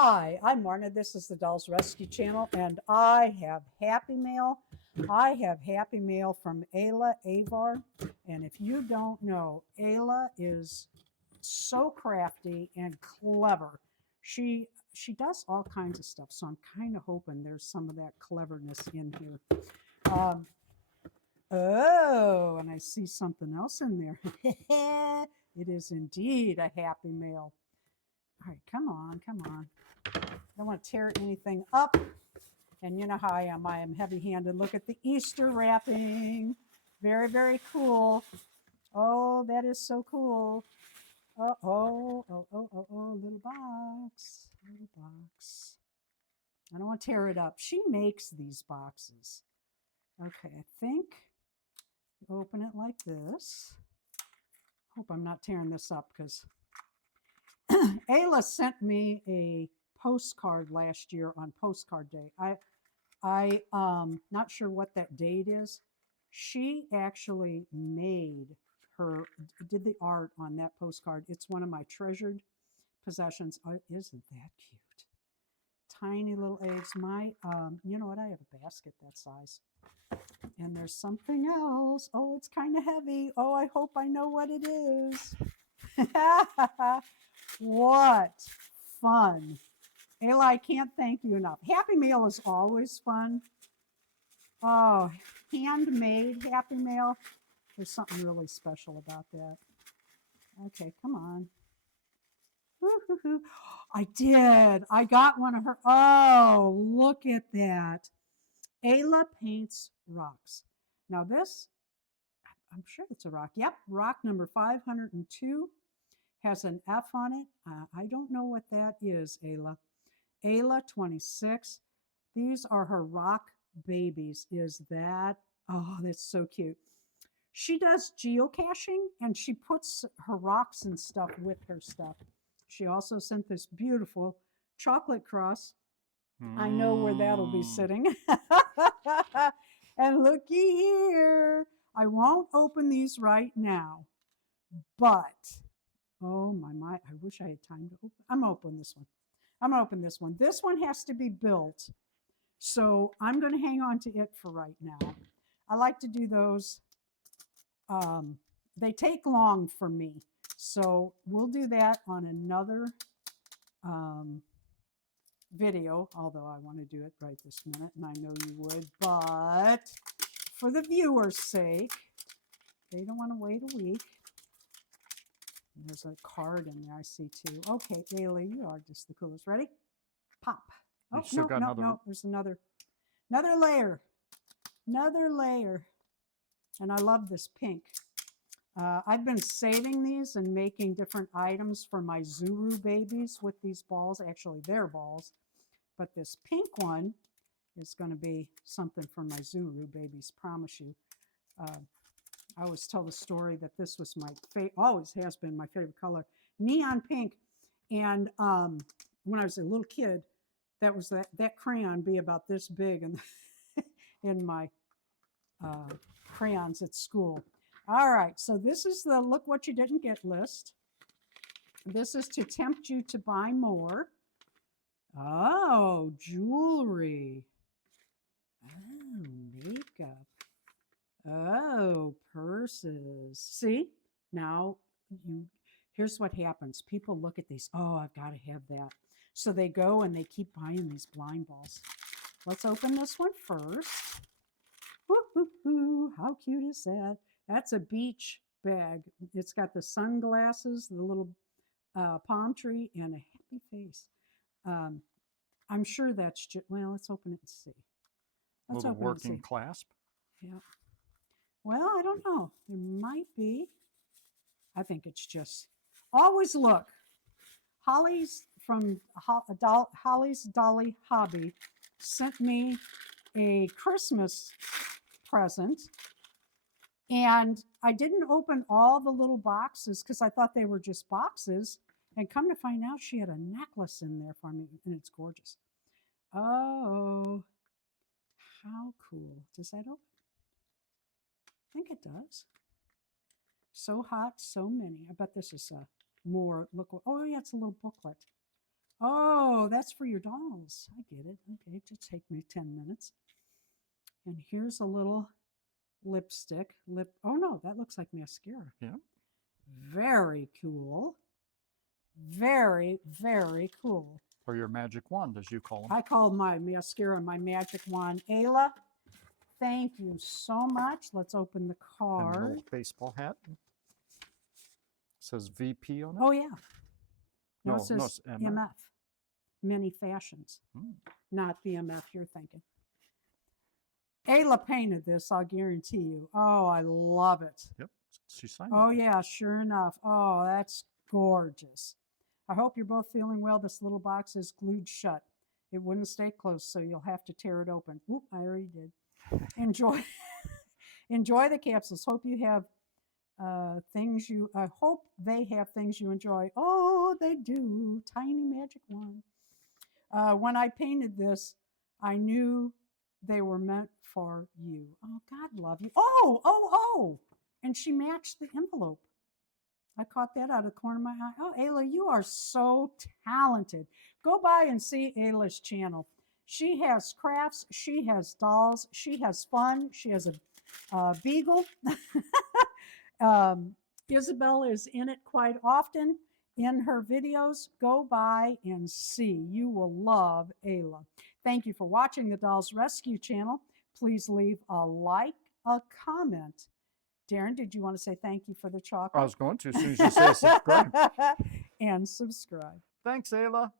Hi, I'm Marna. This is the Dolls Rescue Channel, and I have Happy Mail. I have Happy Mail from Ala Avar. And if you don't know, Ala is so crafty and clever. She does all kinds of stuff, so I'm kind of hoping there's some of that cleverness in here. Um, oh, and I see something else in there. It is indeed a Happy Mail. All right, come on, come on. I don't want to tear anything up. And you know how I am. I am heavy-handed. Look at the Easter wrapping. Very, very cool. Oh, that is so cool. Little box. Little box. I don't want to tear it up. She makes these boxes. Okay, I think you open it like this. Hope I'm not tearing this up because Ayla sent me a postcard last year on Postcard Day. I not sure what that date is. She actually did the art on that postcard. It's one of my treasured possessions. Oh, isn't that cute? Tiny little eggs. You know what? I have a basket that size. And there's something else. Oh, it's kind of heavy. Oh, I hope I know what it is. What fun. Ayla, I can't thank you enough. Happy Mail is always fun. Oh, handmade Happy Mail. There's something really special about that. Okay, come on. Woo-hoo-hoo. I did. I got one of her. Oh, look at that. Ayla paints rocks. Now this, I'm sure it's a rock. Yep, rock number 502 has an F on it. I don't know what that is, Ayla. Ayla 26. These are her rock babies. Is that? Oh, that's so cute. She does geocaching and she puts her rocks and stuff with her stuff. She also sent this beautiful chocolate cross. I know where that'll be sitting. And looky here. I won't open these right now, but oh my, I wish I had time to open. I'm gonna open this one. I'm gonna open this one. This one has to be built. So I'm gonna hang on to it for right now. I like to do those. They take long for me. So we'll do that on another video, although I want to do it right this minute, and I know you would, but for the viewer's sake, they don't want to wait a week. There's a card in there I see too. Okay, Ayla, you are just the coolest. Ready? Pop. Oh, no. There's another layer. Another layer. And I love this pink. I've been saving these and making different items for my Zuru babies with these balls. Actually, they're balls. But this pink one is going to be something for my Zuru babies, promise you. I always tell the story that this was my always has been my favorite color, neon pink. And when I was a little kid, that was that crayon be about this big and in my crayons at school. All right, so this is the look what you didn't get list. This is to tempt you to buy more. Oh, jewelry. Oh, makeup. Oh, purses. See, now here's what happens. People look at these. Oh, I've got to have that. So they go and they keep buying these blind balls. Let's open this one first. Woo-hoo-hoo. How cute is that? That's a beach bag. It's got the sunglasses, the little palm tree, and a happy face. I'm sure that's just, well, let's open it and see. Let's open working it and see. Clasp? Yeah. Well, I don't know. There might be. I think it's just, always look. Holly's from Holly's Dolly Hobby sent me a Christmas present. And I didn't open all the little boxes because I thought they were just boxes. And come to find out, she had a necklace in there for me, and it's gorgeous. Oh, how cool. Does that open? I think it does. So hot, so many. I bet this is more, look, oh yeah, it's a little booklet. Oh, Oh, that's for your dolls. I get it. Okay, just take me 10 minutes. And here's a little lipstick. Oh no, that looks like mascara. Yeah. Very cool. Very, very cool. Or your magic wand, as you call them. I call my mascara my magic wand. Ayla, thank you so much. Let's open the And a card. little baseball hat. It says VP on it. Oh, yeah. No, it says it's MF. MF. Many fashions. Not the MF you're thinking. Ayla painted this, I'll guarantee you. Oh, I love it. Yep. She signed Oh, it. yeah, sure enough. Oh, that's gorgeous. I hope you're both feeling well. This little box is glued shut. It wouldn't stay closed, so you'll have to tear it open. Oop, I already did. Enjoy the capsules. Hope you have things you, I hope they have things you enjoy. Oh, they do. Tiny magic wand. When I painted this, I knew they were meant for you. Oh, God love you. Oh. And she matched the envelope. I caught that out of the corner of my eye. Oh, Ayla, you are so talented. Go by and see Ayla's channel. She has crafts. She has dolls. She has fun. She has a beagle. Isabel is in it quite often in her videos. Go by and see. You will love Ayla. Thank you for watching the Dolls Rescue channel. Please leave a like, a comment. Deron, did you want to say thank you for the chocolate? I was going to as soon as you say subscribe. And subscribe. Thanks, Ayla.